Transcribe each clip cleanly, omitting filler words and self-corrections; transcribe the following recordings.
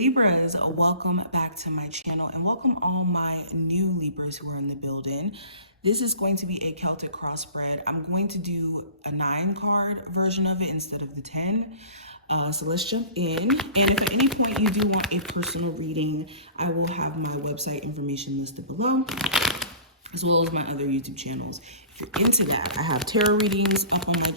Libras, welcome back to my channel and welcome all my new Libras who are in the building. This is going to be a Celtic crossbred. I'm going to do a 9-card version of it instead of the 10. So let's jump in. And if at any point you do want a personal reading, I will have my website information listed below, as well as my other YouTube channels. If you're into that, I have tarot readings up on my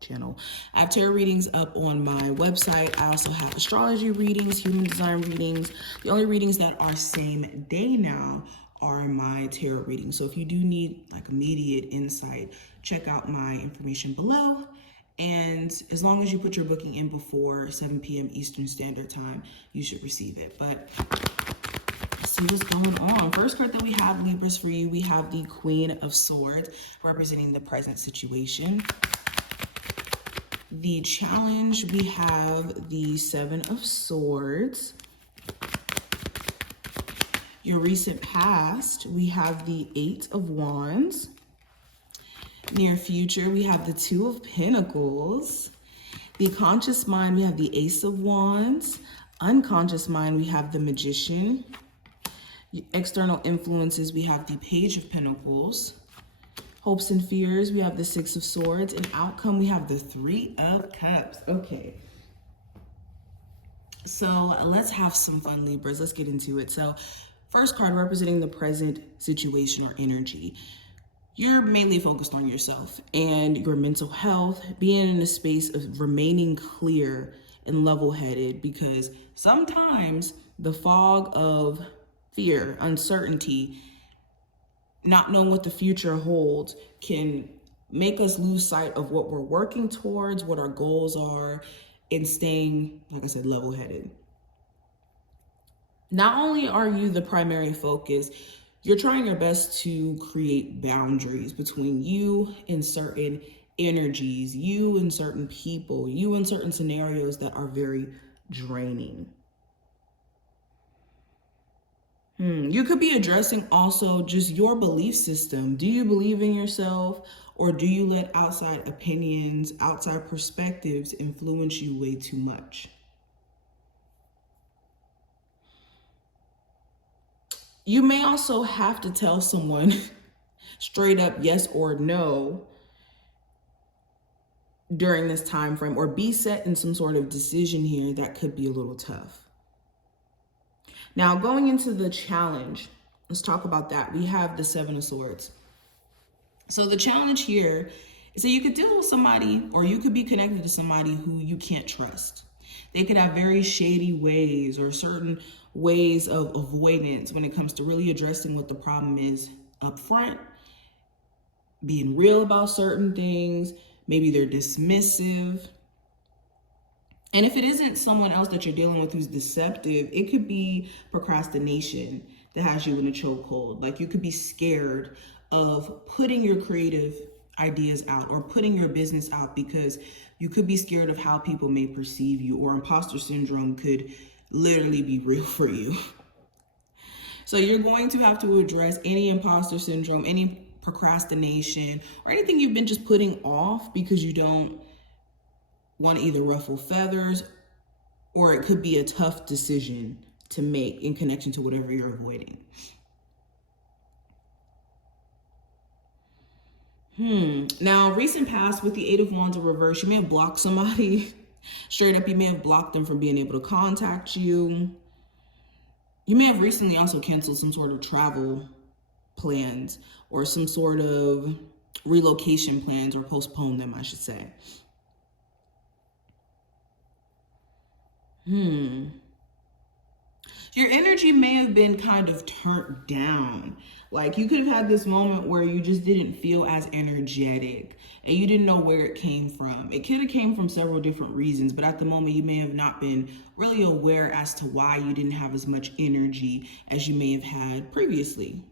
channel. I have tarot readings up on my website. I also have astrology readings, human design readings. The only readings that are same day now are my tarot readings. So if you do need like immediate insight, check out my information below. And as long as you put your booking in before 7 p.m. Eastern Standard Time, you should receive it. But let's see what's going on. First card that we have, Libras, for you, we have the Queen of Swords, representing the present situation. The challenge, we have the 7 of Swords. Your recent past, we have the 8 of Wands. Near future, we have the 2 of Pentacles. The conscious mind, we have the Ace of Wands. Unconscious mind, we have the Magician. External influences, we have the Page of Pentacles. Hopes and fears, we have the 6 of Swords. And outcome, we have the 3 of Cups. Okay. So let's have some fun, Libras. Let's get into it. So first card representing the present situation or energy. You're mainly focused on yourself and your mental health, being in a space of remaining clear and level-headed, because sometimes the fog of fear, uncertainty, not knowing what the future holds can make us lose sight of what we're working towards, what our goals are, and staying, like I said, level-headed. Not only are you the primary focus, you're trying your best to create boundaries between you and certain energies, you and certain people, you and certain scenarios that are very draining. You could be addressing also just your belief system. Do you believe in yourself, or do you let outside opinions, outside perspectives influence you way too much? You may also have to tell someone straight up yes or no during this time frame, or be set in some sort of decision here that could be a little tough. Now, going into the challenge, let's talk about that. We have the 7 of Swords. So the challenge here is that you could deal with somebody, or you could be connected to somebody who you can't trust. They could have very shady ways or certain ways of avoidance when it comes to really addressing what the problem is up front, being real about certain things. Maybe they're dismissive. And if it isn't someone else that you're dealing with who's deceptive, it could be procrastination that has you in a chokehold. Like, you could be scared of putting your creative ideas out or putting your business out because you could be scared of how people may perceive you, or imposter syndrome could literally be real for you. So you're going to have to address any imposter syndrome, any procrastination, or anything you've been just putting off because you don't want to either ruffle feathers, or it could be a tough decision to make in connection to whatever you're avoiding. Now, recent past with the 8 of Wands in reverse, you may have blocked somebody. Straight up, you may have blocked them from being able to contact you. You may have recently also canceled some sort of travel plans or some sort of relocation plans, or postponed them, I should say. Your energy may have been kind of turned down. Like, you could have had this moment where you just didn't feel as energetic and you didn't know where it came from. It could have came from several different reasons, but at the moment you may have not been really aware as to why you didn't have as much energy as you may have had previously.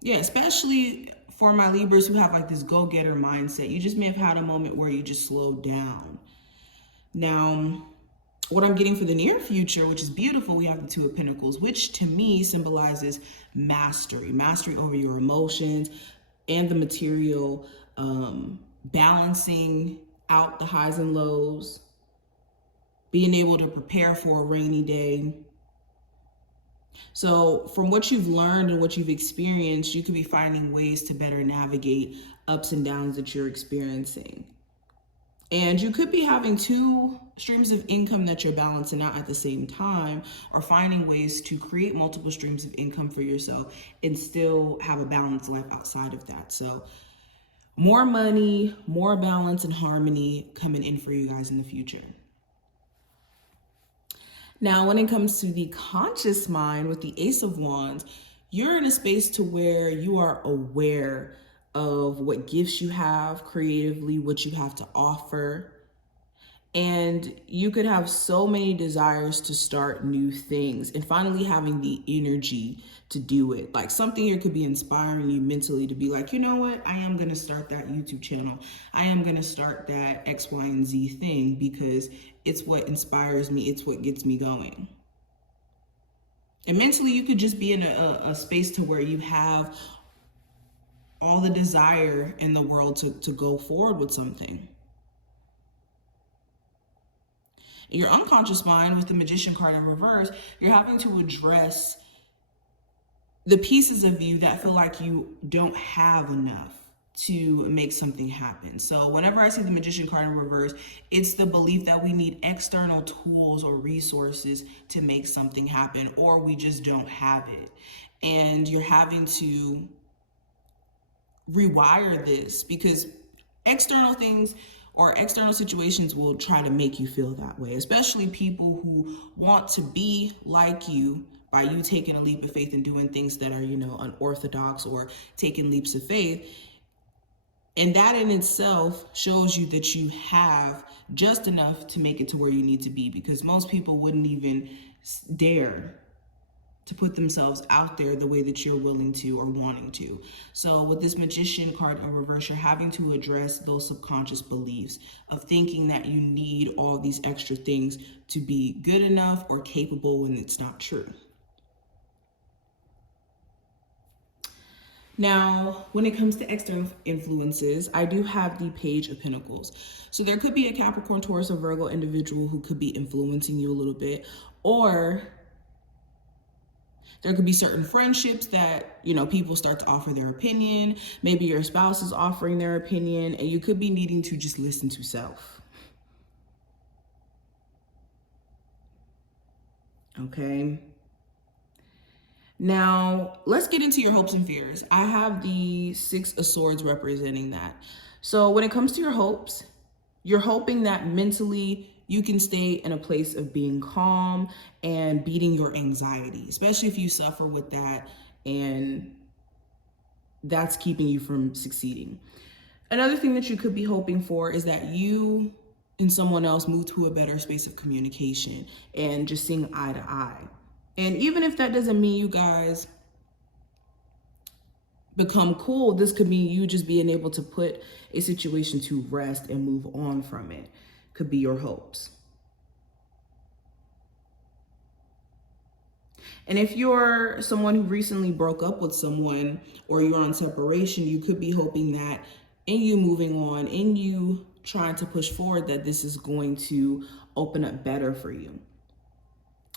Yeah, especially for my Libras who have like this go-getter mindset. You just may have had a moment where you just slowed down. Now, what I'm getting for the near future, which is beautiful, we have the 2 of Pentacles, which to me symbolizes mastery over your emotions and the material, balancing out the highs and lows, being able to prepare for a rainy day. So from what you've learned and what you've experienced, you could be finding ways to better navigate ups and downs that you're experiencing. And you could be having two streams of income that you're balancing out at the same time, or finding ways to create multiple streams of income for yourself and still have a balanced life outside of that. So more money, more balance and harmony coming in for you guys in the future. Now, when it comes to the conscious mind with the Ace of Wands, you're in a space to where you are aware of what gifts you have creatively, what you have to offer. And you could have so many desires to start new things and finally having the energy to do it. Like something here could be inspiring you mentally to be like, you know what? I am going to start that YouTube channel. I am going to start that X, Y, and Z thing because it's what inspires me. It's what gets me going. And mentally, you could just be in a space to where you have all the desire in the world to go forward with something. In your unconscious mind, with the Magician card in reverse, you're having to address the pieces of you that feel like you don't have enough to make something happen. So whenever I see the Magician card in reverse, it's the belief that we need external tools or resources to make something happen, or we just don't have it. And you're having to rewire this because external things or external situations will try to make you feel that way, especially people who want to be like you by you taking a leap of faith and doing things that are, unorthodox or taking leaps of faith. And that in itself shows you that you have just enough to make it to where you need to be, because most people wouldn't even dare to put themselves out there the way that you're willing to or wanting to. So with this Magician card in reverse, you're having to address those subconscious beliefs of thinking that you need all these extra things to be good enough or capable when it's not true. Now, when it comes to external influences, I do have the Page of Pentacles. So there could be a Capricorn, Taurus, or Virgo individual who could be influencing you a little bit, or there could be certain friendships that, people start to offer their opinion. Maybe your spouse is offering their opinion, and you could be needing to just listen to self. Okay. Now, let's get into your hopes and fears. I have the Six of Swords representing that. So when it comes to your hopes, you're hoping that mentally you can stay in a place of being calm and beating your anxiety, especially if you suffer with that and that's keeping you from succeeding. Another thing that you could be hoping for is that you and someone else move to a better space of communication and just seeing eye to eye. And even if that doesn't mean you guys become cool, this could mean you just being able to put a situation to rest and move on from it. Could be your hopes. And if you're someone who recently broke up with someone or you're on separation, you could be hoping that in you moving on, in you trying to push forward, that this is going to open up better for you.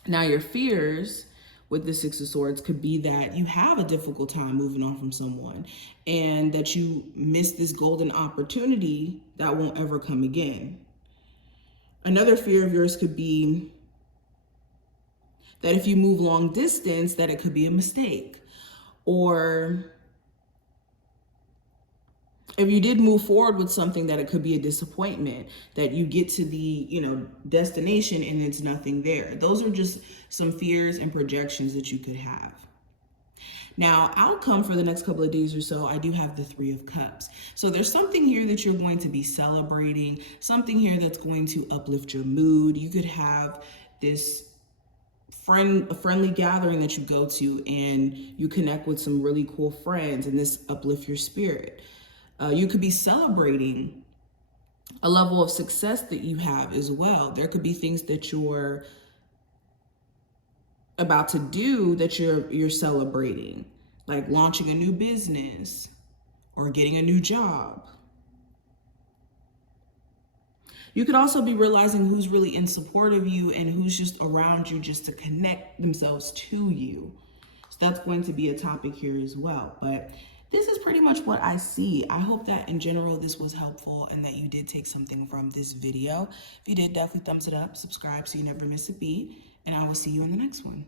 Now, your fears with the Six of Swords could be that you have a difficult time moving on from someone and that you miss this golden opportunity that won't ever come again. Another fear of yours could be that if you move long distance, that it could be a mistake. Or if you did move forward with something, that it could be a disappointment, that you get to the, destination and it's nothing there. Those are just some fears and projections that you could have. Now, outcome for the next couple of days or so, I do have the Three of Cups. So there's something here that you're going to be celebrating, something here that's going to uplift your mood. You could have this a friendly gathering that you go to and you connect with some really cool friends and this uplift your spirit. You could be celebrating a level of success that you have as well. There could be things that you're about to do that you're celebrating, like launching a new business or getting a new job. You could also be realizing who's really in support of you and who's just around you just to connect themselves to you. So that's going to be a topic here as well. But this is pretty much what I see. I hope that in general this was helpful and that you did take something from this video. If you did, definitely thumbs it up, subscribe so you never miss a beat, and I will see you in the next one.